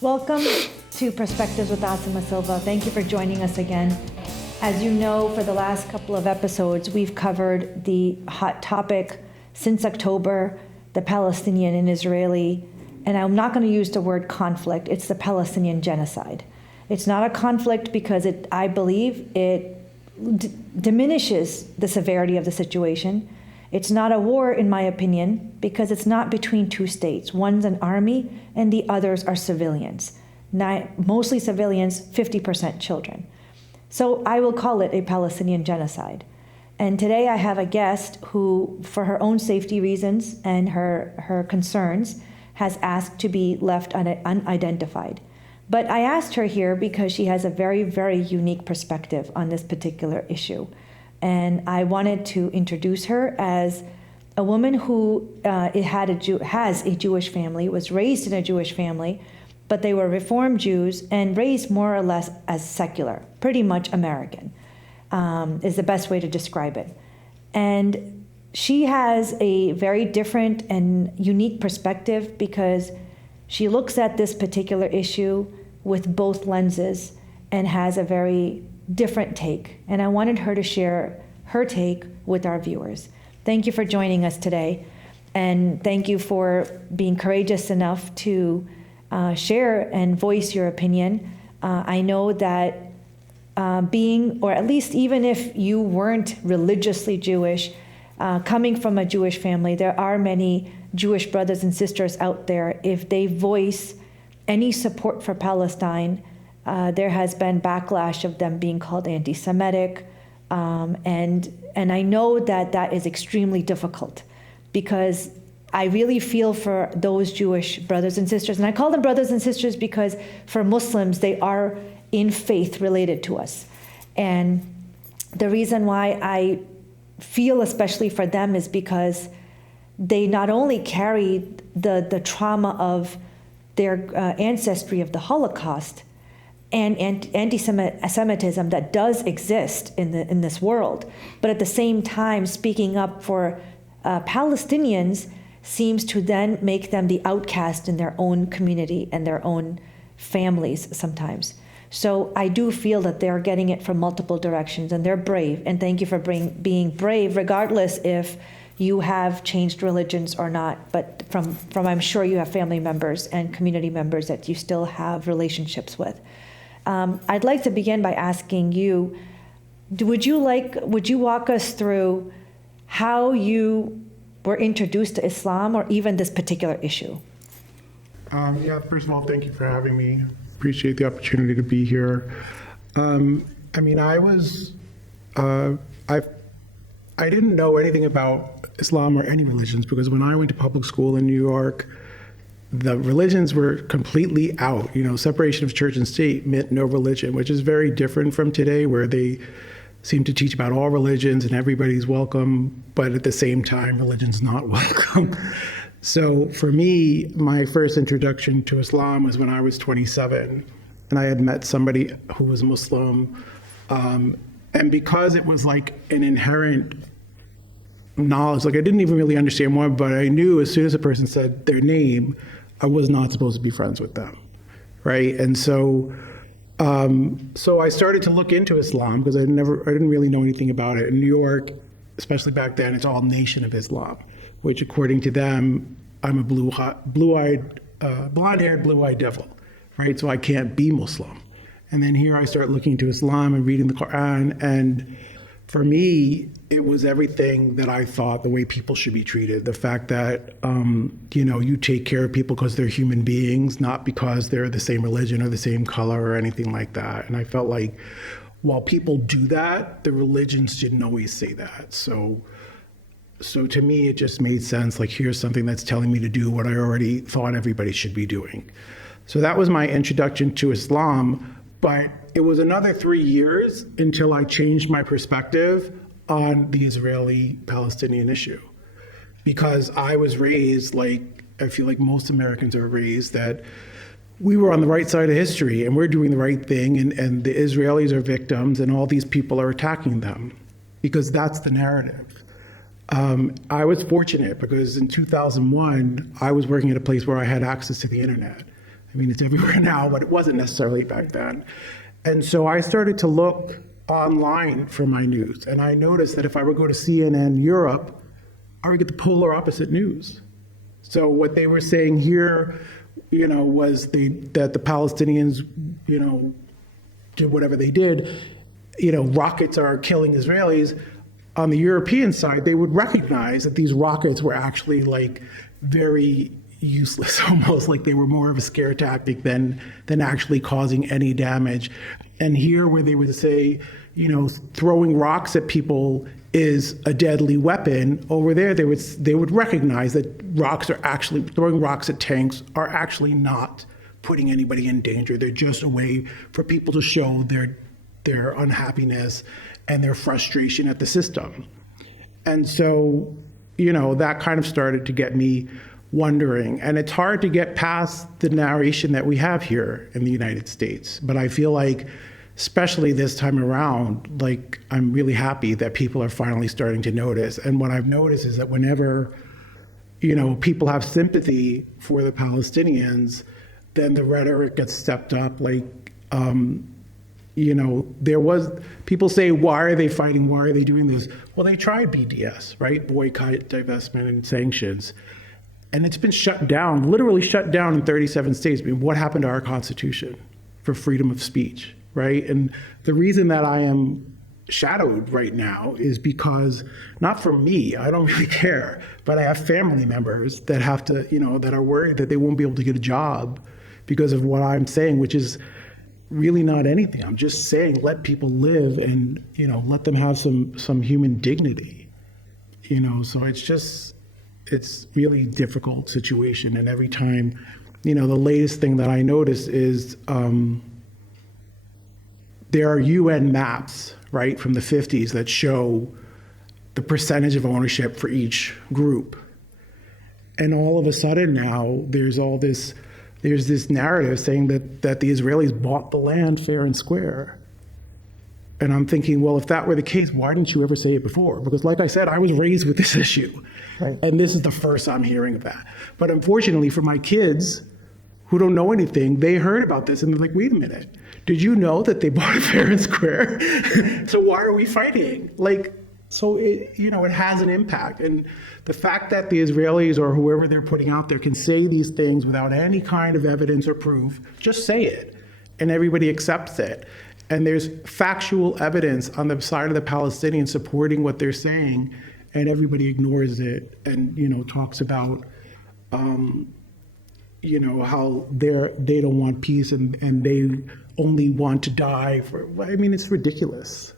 Welcome to Perspectives with Asima Silva. Thank you for joining us again. As you know, for the last couple of episodes, we've covered the hot topic since October, the Palestinian and Israeli, and I'm not going to use the word conflict, it's the Palestinian genocide. It's not a conflict because I believe it diminishes the severity of the situation. It's not a war, in my opinion, because it's not between two states. One's an army and the others are civilians. Mostly civilians, 50% children. So I will call it a Palestinian genocide. And today I have a guest who, for her own safety reasons and her concerns, has asked to be left unidentified. But I asked her here because she has a very, very unique perspective on this particular issue. And I wanted to introduce her as a woman who has a Jewish family, was raised in a Jewish family, but they were Reformed Jews and raised more or less as secular, pretty much American, is the best way to describe it. And she has a very different and unique perspective because she looks at this particular issue with both lenses and has a very different take. And I wanted her to share her take with our viewers. Thank you for joining us today. And thank you for being courageous enough to share and voice your opinion. I know that or at least even if you weren't religiously Jewish, coming from a Jewish family, there are many Jewish brothers and sisters out there. If they voice any support for Palestine, there has been backlash of them being called anti-Semitic, and I know that is extremely difficult because I really feel for those Jewish brothers and sisters, and I call them brothers and sisters because for Muslims they are in faith related to us, and the reason why I feel especially for them is because they not only carry the trauma of their ancestry of the Holocaust and anti-Semitism that does exist in this world, but at the same time speaking up for Palestinians seems to then make them the outcast in their own community and their own families sometimes. So I do feel that they're getting it from multiple directions and they're brave, and thank you for being brave regardless if you have changed religions or not, but from I'm sure you have family members and community members that you still have relationships with. I'd like to begin by asking you, would you walk us through how you were introduced to Islam or even this particular issue? First of all, thank you for having me. Appreciate the opportunity to be here. I didn't know anything about Islam or any religions because when I went to public school in New York, the religions were completely out. Separation of church and state meant no religion, which is very different from today where they seem to teach about all religions and everybody's welcome, but at the same time, religion's not welcome. So for me, my first introduction to Islam was when I was 27 and I had met somebody who was Muslim. And because it was like an inherent knowledge, like I didn't even really understand why, but I knew as soon as a person said their name, I was not supposed to be friends with them, right? And so I started to look into Islam because I didn't really know anything about it. In New York, especially back then, it's all Nation of Islam, which according to them, I'm a blonde-haired, blue-eyed devil, right? So I can't be Muslim. And then here I start looking to Islam and reading the Quran. And for me, it was everything that I thought the way people should be treated. The fact that, you take care of people because they're human beings, not because they're the same religion or the same color or anything like that. And I felt like while people do that, the religions didn't always say that. So to me, it just made sense. Like, here's something that's telling me to do what I already thought everybody should be doing. So that was my introduction to Islam. But it was another 3 years until I changed my perspective on the Israeli-Palestinian issue. Because I was raised, like I feel like most Americans are raised, that we were on the right side of history and we're doing the right thing and the Israelis are victims and all these people are attacking them because that's the narrative. I was fortunate because in 2001, I was working at a place where I had access to the internet. mean, it's everywhere now, but it wasn't necessarily back then. And so I started to look online for my news. And I noticed that if I would go to CNN Europe, I would get the polar opposite news. So what they were saying here, was that the Palestinians, did whatever they did. Rockets are killing Israelis. On the European side, they would recognize that these rockets were actually like very useless, almost like they were more of a scare tactic than actually causing any damage. And here, where they would say, throwing rocks at people is a deadly weapon, over there they would recognize that throwing rocks at tanks are actually not putting anybody in danger. They're just a way for people to show their unhappiness and their frustration at the system. And so, that kind of started to get me wondering. And it's hard to get past the narration that we have here in the United States. But I feel like, especially this time around, like, I'm really happy that people are finally starting to notice. And what I've noticed is that whenever, people have sympathy for the Palestinians, then the rhetoric gets stepped up. Like, people say, why are they fighting? Why are they doing this? Well, they tried BDS, right? Boycott, divestment, and sanctions. And it's been literally shut down in 37 states. I mean, what happened to our Constitution for freedom of speech, right? And the reason that I am shadowed right now is because, not for me, I don't really care, but I have family members that have to, that are worried that they won't be able to get a job because of what I'm saying, which is really not anything. I'm just saying, let people live and, let them have some human dignity, so it's really difficult situation. And every time, the latest thing that I notice is there are UN maps, right, from the 50s that show the percentage of ownership for each group. And all of a sudden now there's this narrative saying that the Israelis bought the land fair and square. And I'm thinking, well, if that were the case, why didn't you ever say it before? Because like I said, I was raised with this issue. Right. And this is the first I'm hearing of that. But unfortunately for my kids who don't know anything, they heard about this and they're like, wait a minute, did you know that they bought it fair and square? So why are we fighting? So it has an impact. And the fact that the Israelis or whoever they're putting out there can say these things without any kind of evidence or proof, just say it, and everybody accepts it. And there's factual evidence on the side of the Palestinians supporting what they're saying, and everybody ignores it and, talks about, how they don't want peace and they only want to die it's ridiculous.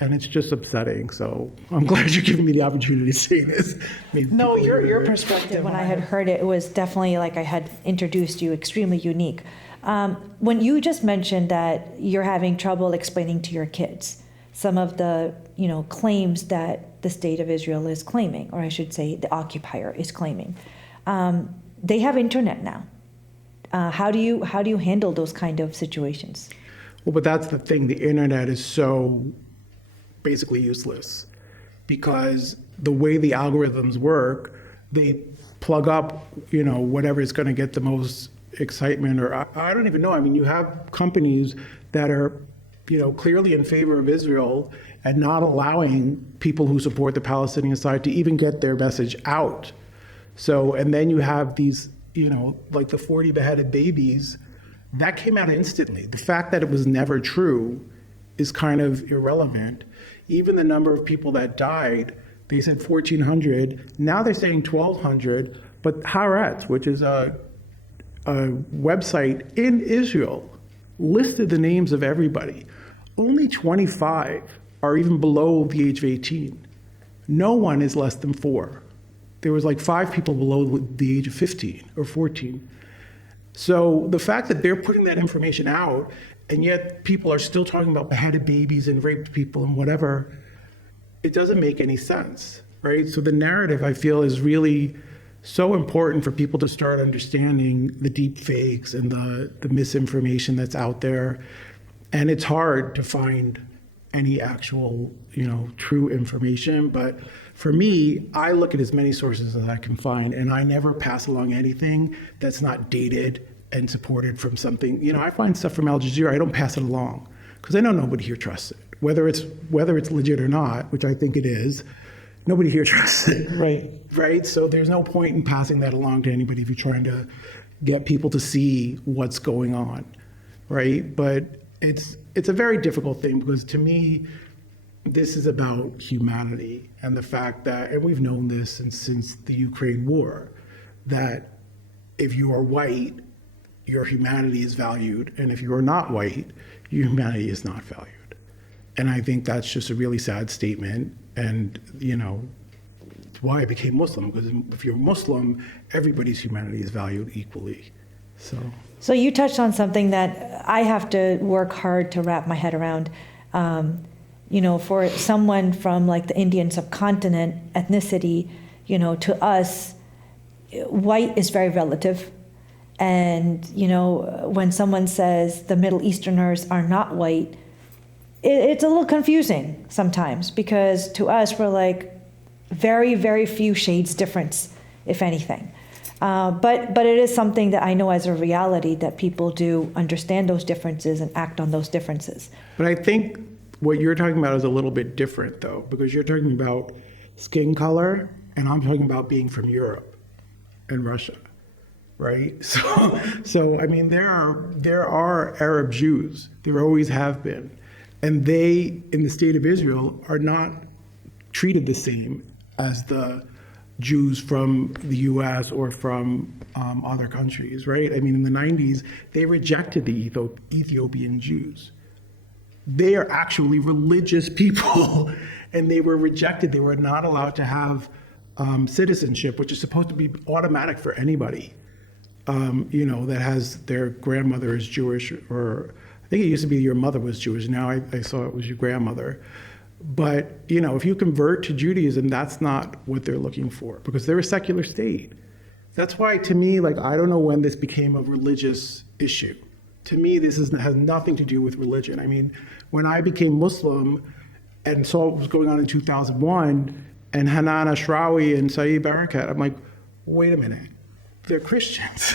And it's just upsetting. So I'm glad you're giving me the opportunity to say this. No, your perspective. When I had heard it, it was definitely, like I had introduced you, extremely unique. When you just mentioned that you're having trouble explaining to your kids some of the, claims that the state of Israel is claiming, or I should say the occupier is claiming, they have internet now. How do you handle those kind of situations? Well, but that's the thing. The internet is so basically useless because the way the algorithms work, they plug up, whatever is going to get the most excitement, or I don't even know. You have companies that are, clearly in favor of Israel and not allowing people who support the Palestinian side to even get their message out. So, and then you have these, like the 40 beheaded babies, that came out instantly. The fact that it was never true is kind of irrelevant. Even the number of people that died, they said 1,400. Now they're saying 1,200. But Haaretz, which is a website in Israel, listed the names of everybody. Only 25 are even below the age of 18. No one is less than 4. There was like 5 people below the age of 15 or 14. So the fact that they're putting that information out, and yet people are still talking about beheaded babies and raped people and whatever, it doesn't make any sense, right? So the narrative, I feel, is really so important for people to start understanding the deep fakes and the misinformation that's out there. And it's hard to find any actual, true information. But for me, I look at as many sources as I can find, and I never pass along anything that's not dated and supported from something. I find stuff from Al Jazeera, I don't pass it along because I know nobody here trusts it. Whether it's legit or not, which I think it is, nobody here trusts it. Right? So there's no point in passing that along to anybody if you're trying to get people to see what's going on, right? But it's a very difficult thing because to me, this is about humanity and the fact that, and we've known this since the Ukraine war, that if you are white, your humanity is valued, and if you are not white, your humanity is not valued. And I think that's just a really sad statement, and it's why I became Muslim, because if you're Muslim, everybody's humanity is valued equally. So you touched on something that I have to work hard to wrap my head around. For someone from like the Indian subcontinent ethnicity, to us, white is very relative. And, when someone says the Middle Easterners are not white, it's a little confusing sometimes because to us, we're like very, very few shades difference, if anything. But it is something that I know as a reality that people do understand those differences and act on those differences. But I think what you're talking about is a little bit different, though, because you're talking about skin color, and I'm talking about being from Europe and Russia, right? So I mean, there are Arab Jews. There always have been, and they, in the state of Israel, are not treated the same as the Jews from the U.S. or from other countries, right? I mean, in the 90s, they rejected the Ethiopian Jews. They are actually religious people, and they were rejected. They were not allowed to have citizenship, which is supposed to be automatic for anybody, that has their grandmother is Jewish, or I think it used to be your mother was Jewish. Now I saw it was your grandmother. But, if you convert to Judaism, that's not what they're looking for because they're a secular state. That's why, to me, I don't know when this became a religious issue. To me, this has nothing to do with religion. I mean, when I became Muslim and saw what was going on in 2001 and Hanan Ashrawi and Saeed Barakat, I'm like, wait a minute, they're Christians.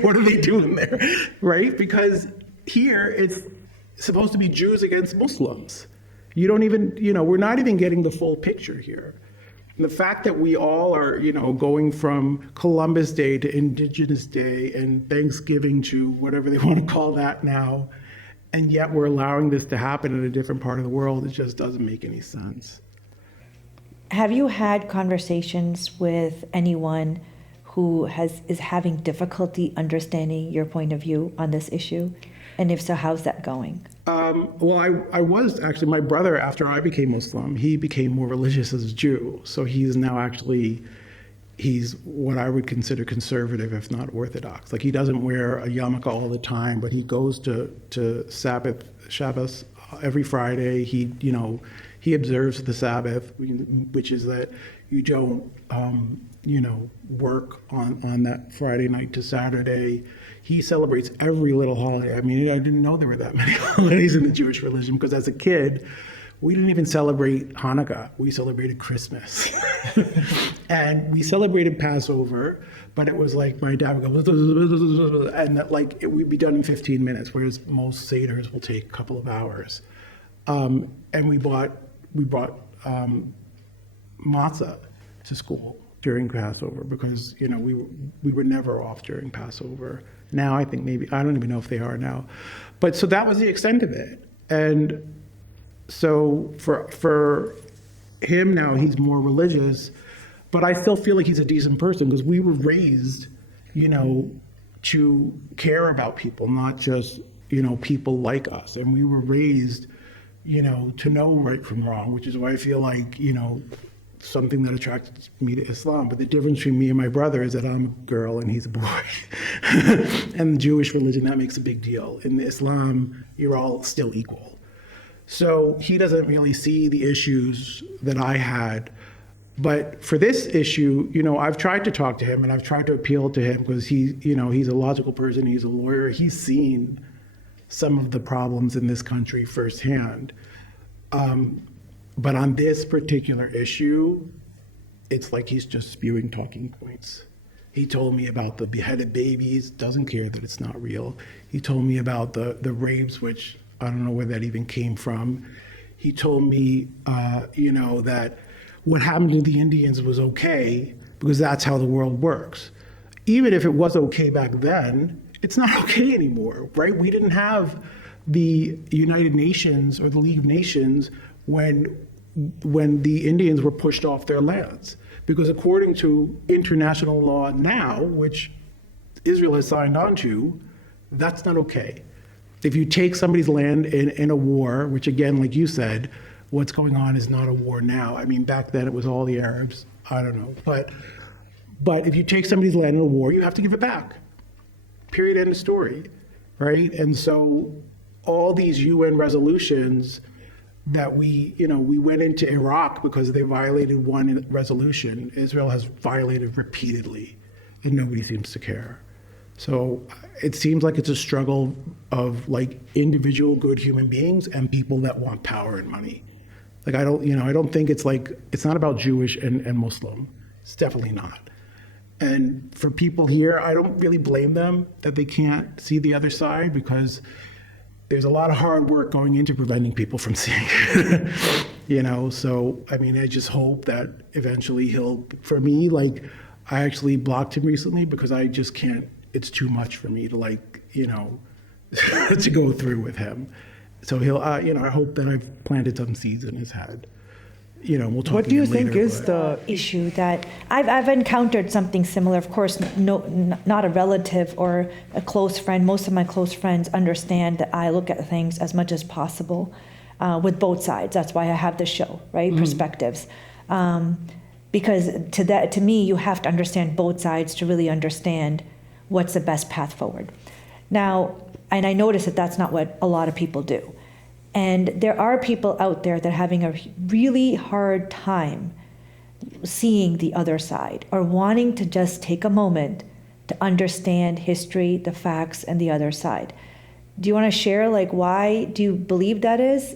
What are they doing there? Right? Because here it's supposed to be Jews against Muslims. You don't even, we're not even getting the full picture here. And the fact that we all are, going from Columbus Day to Indigenous Day and Thanksgiving to whatever they want to call that now, and yet we're allowing this to happen in a different part of the world, it just doesn't make any sense. Have you had conversations with anyone who is having difficulty understanding your point of view on this issue? And if so, how's that going? Well, I was actually, my brother, after I became Muslim, he became more religious as a Jew. So he's now he's what I would consider conservative, if not Orthodox. He doesn't wear a yarmulke all the time, but he goes to Shabbos every Friday. He observes the Sabbath, which is that you don't, work on that Friday night to Saturday. He celebrates every little holiday. I mean, I didn't know there were that many holidays in the Jewish religion because as a kid, we didn't even celebrate Hanukkah. We celebrated Christmas. And we celebrated Passover, but it was like my dad would go, and it would be done in 15 minutes, whereas most Seders will take a couple of hours. And we brought matzah to school during Passover because, we were never off during Passover. Now I think maybe, I don't even know if they are now. But so that was the extent of it. And so for him now, he's more religious, but I still feel like he's a decent person because we were raised, to care about people, not just, people like us. And we were raised, to know right from wrong, which is why I feel like, something that attracted me to Islam. But the difference between me and my brother is that I'm a girl and he's a boy. And the Jewish religion, that makes a big deal. In Islam, you're all still equal. So he doesn't really see the issues that I had. But for this issue, I've tried to talk to him and I've tried to appeal to him because he's a logical person, he's a lawyer, he's seen some of the problems in this country firsthand. But on this particular issue, it's like he's just spewing talking points. He told me about the beheaded babies, doesn't care that it's not real. He told me about the rapes, which I don't know where that even came from. He told me, that what happened to the Indians was okay because that's how the world works. Even if it was okay back then, it's not okay anymore, right? We didn't have the United Nations or the League of Nations when the Indians were pushed off their lands. Because according to international law now, which Israel has signed on to, that's not okay. If you take somebody's land in a war, which again, like you said, what's going on is not a war now. I mean, back then it was all the Arabs. I don't know. But if you take somebody's land in a war, you have to give it back. Period, end of story, right? And so all these UN resolutions that we went into Iraq because they violated one resolution, Israel has violated repeatedly, and nobody seems to care. So it seems like it's a struggle of like individual good human beings and people that want power and money. Like I don't think it's not about Jewish and Muslim. It's definitely not. And for people here, I don't really blame them that they can't see the other side, because there's a lot of hard work going into preventing people from seeing it. So I mean, I just hope that eventually for me, like I actually blocked him recently because I just can't, it's too much for me to to go through with him. So he'll, I hope that I've planted some seeds in his head. We'll talk. What do you think later, is the issue that I've encountered something similar? Of course, not a relative or a close friend. Most of my close friends understand that I look at things as much as possible with both sides. That's why I have the show, right? Mm-hmm. Perspectives. Because to me, you have to understand both sides to really understand what's the best path forward. Now, and I notice that that's not what a lot of people do. And there are people out there that are having a really hard time seeing the other side or wanting to just take a moment to understand history, the facts, and the other side. Do you want to share, why do you believe that is?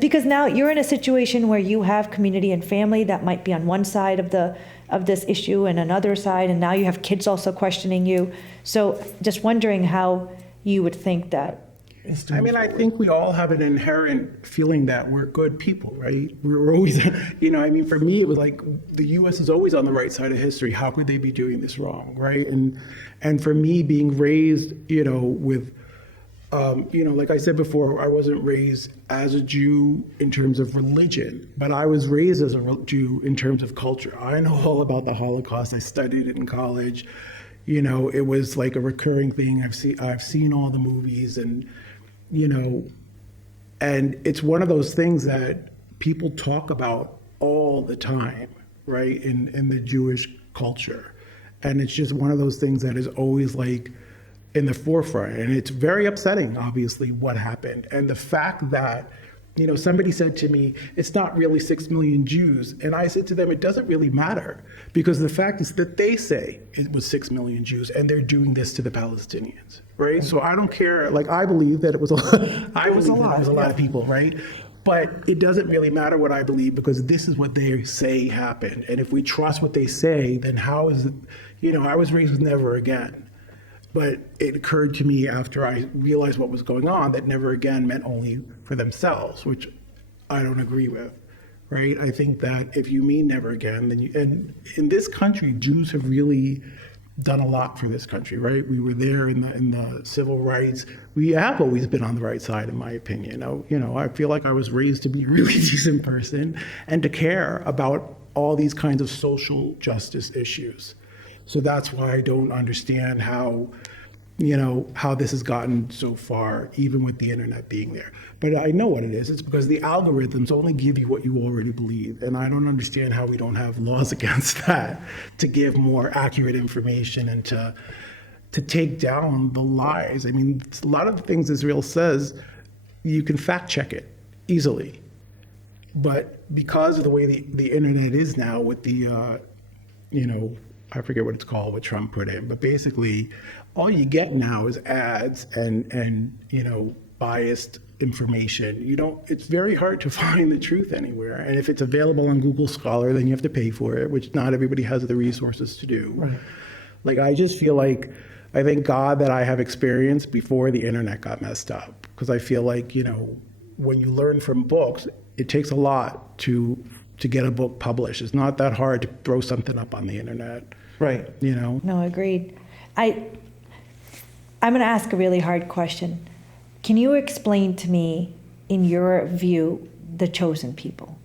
Because now you're in a situation where you have community and family that might be on one side of this issue and another side, and now you have kids also questioning you. So just wondering how you would think that. I mean, I think we all have an inherent feeling that we're good people, right? We're always, for me, it was like the U.S. is always on the right side of history. How could they be doing this wrong, right? And for me, being raised, with, like I said before, I wasn't raised as a Jew in terms of religion, but I was raised as a Jew in terms of culture. I know all about the Holocaust. I studied it in college. It was like a recurring thing. I've seen all the movies and it's one of those things that people talk about all the time, right, in the Jewish culture. And it's just one of those things that is always in the forefront. And it's very upsetting, obviously, what happened. And the fact that, somebody said to me, it's not really 6 million Jews. And I said to them, it doesn't really matter, because the fact is that they say it was 6 million Jews and they're doing this to the Palestinians, right? So I don't care. I believe that it was a lot. It was a lot of people, right? But it doesn't really matter what I believe, because this is what they say happened. And if we trust what they say, then how is it, I was raised with never again. But it occurred to me after I realized what was going on that never again meant only for themselves, which I don't agree with, right? I think that if you mean never again, then and in this country, Jews have really done a lot for this country, right? We were there in the civil rights. We have always been on the right side, in my opinion. I feel like I was raised to be a really decent person and to care about all these kinds of social justice issues. So that's why I don't understand how this has gotten so far, even with the internet being there. But I know what it is. It's because the algorithms only give you what you already believe. And I don't understand how we don't have laws against that to give more accurate information and to take down the lies. I mean, a lot of the things Israel says, you can fact check it easily. But because of the way the internet is now with the, I forget what it's called, what Trump put in, but basically all you get now is ads and biased information. It's very hard to find the truth anywhere. And if it's available on Google Scholar, then you have to pay for it, which not everybody has the resources to do. Like, I just feel like, I thank God that I have experience before the internet got messed up. Because I feel like, when you learn from books, it takes a lot to get a book published. It's not that hard to throw something up on the internet. Right. No, agreed. I'm going to ask a really hard question. Can you explain to me, in your view, the chosen people?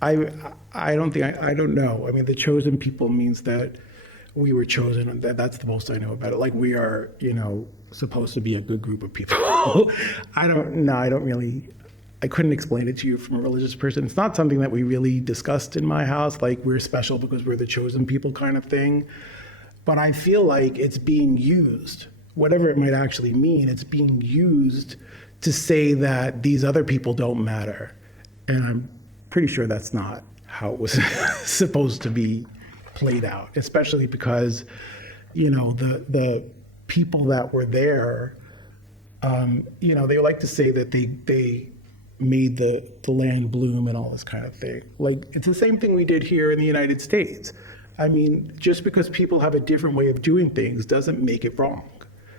I don't know. I mean, the chosen people means that we were chosen, and that's the most I know about it. Like, we are, supposed to be a good group of people. I couldn't explain it to you from a religious person. It's not something that we really discussed in my house, like we're special because we're the chosen people kind of thing. But I feel like it's being used, whatever it might actually mean, it's being used to say that these other people don't matter. And I'm pretty sure that's not how it was supposed to be played out, especially because, the people that were there, they like to say that they made the land bloom and all this kind of thing. Like, it's the same thing we did here in the United States. I mean, just because people have a different way of doing things doesn't make it wrong.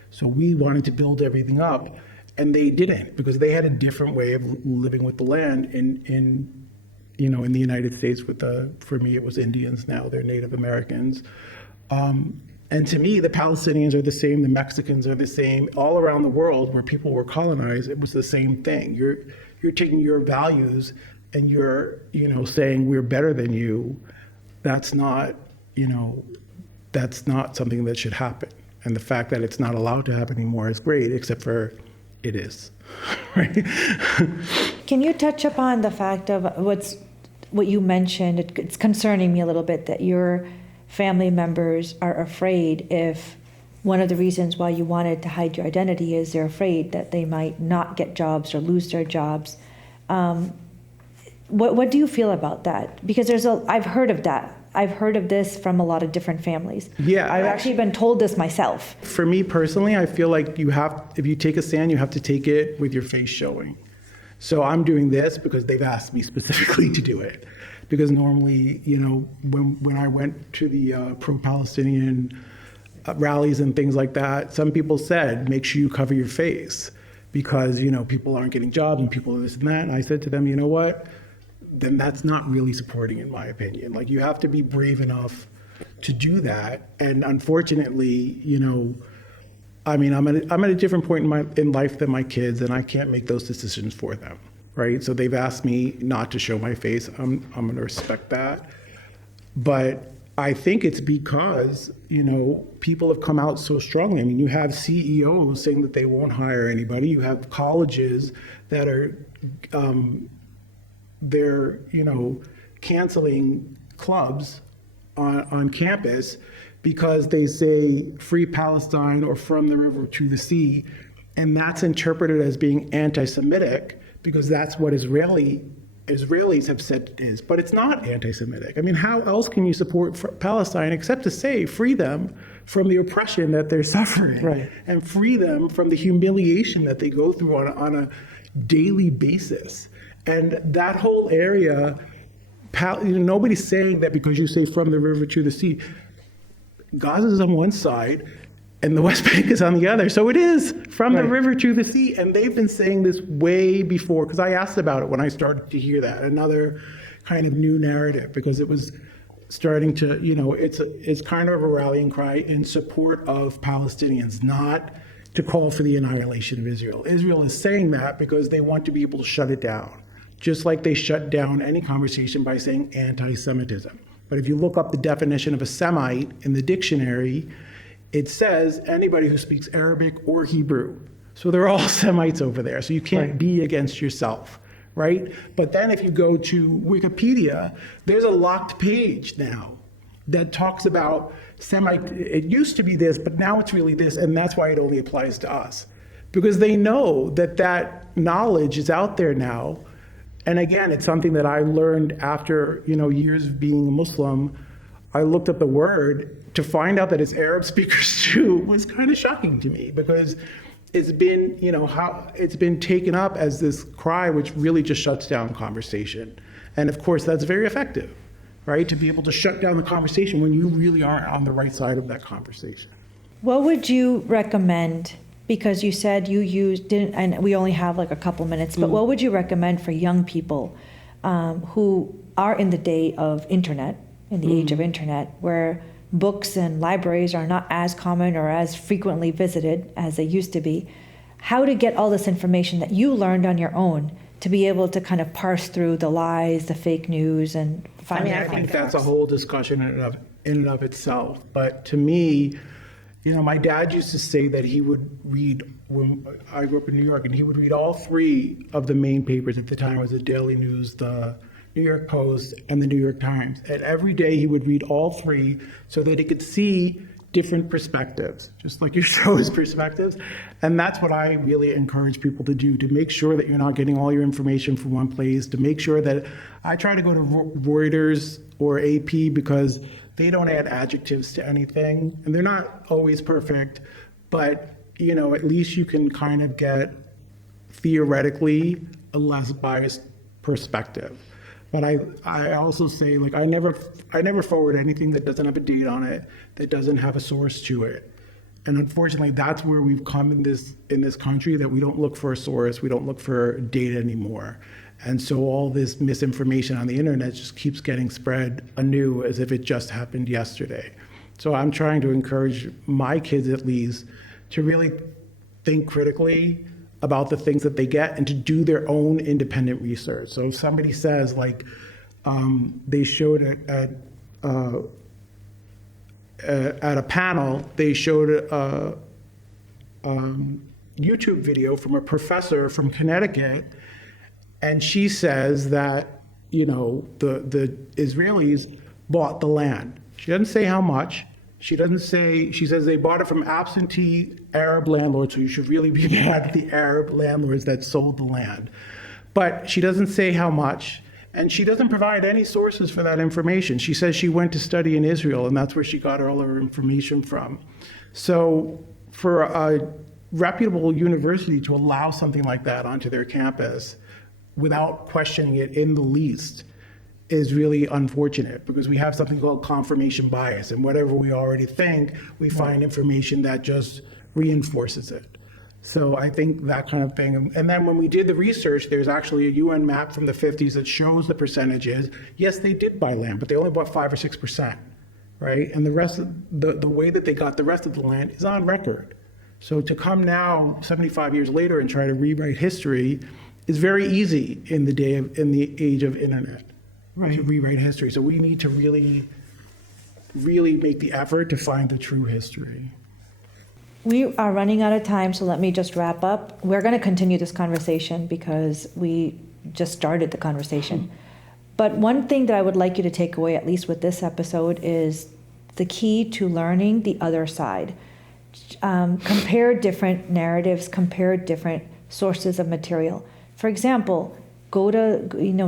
So we wanted to build everything up, and they didn't, because they had a different way of living with the land in the United States. For me, it was Indians. Now they're Native Americans. And to me, the Palestinians are the same, the Mexicans are the same. All around the world where people were colonized, it was the same thing. You're taking your values and you're, saying we're better than you. That's not something that should happen. And the fact that it's not allowed to happen anymore is great, except for it is, right? Can you touch upon the fact of what you mentioned? It's concerning me a little bit that your family members are afraid, if one of the reasons why you wanted to hide your identity is they're afraid that they might not get jobs or lose their jobs. What do you feel about that? Because I've heard of that. I've heard of this from a lot of different families. Yeah, I've actually been told this myself. For me personally, I feel like if you take a stand, you have to take it with your face showing. So I'm doing this because they've asked me specifically to do it. Because normally, when I went to the pro-Palestinian rallies and things like that, some people said, make sure you cover your face because, people aren't getting jobs and people are this and that. And I said to them, you know what? Then that's not really supporting, in my opinion. Like, you have to be brave enough to do that. And unfortunately, I'm at a different point in life than my kids, and I can't make those decisions for them, right? So they've asked me not to show my face. I'm going to respect that. But I think it's because, people have come out so strongly. I mean, you have CEOs saying that they won't hire anybody. You have colleges that are, they're, canceling clubs on campus because they say free Palestine or from the river to the sea. And that's interpreted as being anti-Semitic because that's what Israelis have said it is. But it's not anti-Semitic. I mean, how else can you support Palestine except to say free them from the oppression that they're suffering, right, and free them from the humiliation that they go through on a daily basis. And that whole area, nobody's saying that because you say from the river to the sea. Gaza is on one side and the West Bank is on the other. So it is from the river to the sea. And they've been saying this way before, because I asked about it when I started to hear that, another kind of new narrative, because it was starting to, it's kind of a rallying cry in support of Palestinians, not to call for the annihilation of Israel. Israel is saying that because they want to be able to shut it down, just like they shut down any conversation by saying anti-Semitism. But if you look up the definition of a Semite in the dictionary, it says anybody who speaks Arabic or Hebrew. So they're all Semites over there. So you can't be against yourself, right? But then if you go to Wikipedia, there's a locked page now that talks about Semite. It used to be this, but now it's really this, and that's why it only applies to us. Because they know that knowledge is out there now. And again, it's something that I learned after, years of being a Muslim. I looked up the word to find out that it's Arab speakers too was kind of shocking to me, because it's been, it's been taken up as this cry, which really just shuts down conversation. And of course, that's very effective. right? To be able to shut down the conversation when you really aren't on the right side of that conversation. What would you recommend? Because you said you didn't, and we only have like a couple minutes, but what would you recommend for young people who are in the day of internet, in the age of internet, where books and libraries are not as common or as frequently visited as they used to be? How to get all this information that you learned on your own to be able to kind of parse through the lies, the fake news, and find I think that's a whole discussion in and of itself. But to me, my dad used to say that he would read, when I grew up in New York, and he would read all three of the main papers at the time. It was the Daily News, the New York Post, and the New York Times. And every day he would read all three so that he could see different perspectives, just like your show is perspectives. And that's what I really encourage people to do, to make sure that you're not getting all your information from one place, to make sure that I try to go to Reuters or AP because they don't add adjectives to anything, and they're not always perfect, but at least you can kind of get theoretically a less biased perspective. But I also say, like, I never forward anything that doesn't have a date on it, that doesn't have a source to it. And unfortunately, that's where we've come in this country, that we don't look for a source, we don't look for data anymore. And so all this misinformation on the internet just keeps getting spread anew as if it just happened yesterday. So I'm trying to encourage my kids, at least, to really think critically about the things that they get and to do their own independent research. So if somebody says, like, they showed at a panel, they showed a YouTube video from a professor from Connecticut, and she says that, the Israelis bought the land. She doesn't say how much. She says they bought it from absentee Arab landlords, so you should really be mad at the Arab landlords that sold the land. But she doesn't say how much, and she doesn't provide any sources for that information. She says she went to study in Israel, and that's where she got all her information from. So for a reputable university to allow something like that onto their campus without questioning it in the least is really unfortunate, because we have something called confirmation bias, and whatever we already think, we find information that just reinforces it. So I think that kind of thing. And then when we did the research, there's actually a UN map from the 50s that shows the percentages. Yes, they did buy land, but they only bought 5 or 6%, right? And the rest of the way that they got the rest of the land is on record. So to come now, 75 years later, and try to rewrite history is very easy in the age of internet. Right, to rewrite history. So we need to really, really make the effort to find the true history. We are running out of time, so let me just wrap up. We're going to continue this conversation because we just started the conversation. But one thing that I would like you to take away, at least with this episode, is the key to learning the other side. Compare different narratives, compare different sources of material. For example,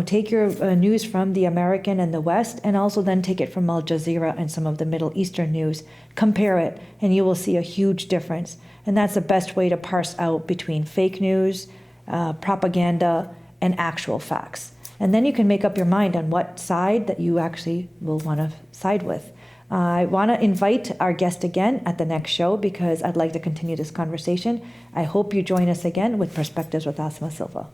take your news from the American and the West, and also then take it from Al Jazeera and some of the Middle Eastern news. Compare it, and you will see a huge difference. And that's the best way to parse out between fake news, propaganda, and actual facts. And then you can make up your mind on what side that you actually will want to side with. I want to invite our guest again at the next show because I'd like to continue this conversation. I hope you join us again with Perspectives with Asima Silva.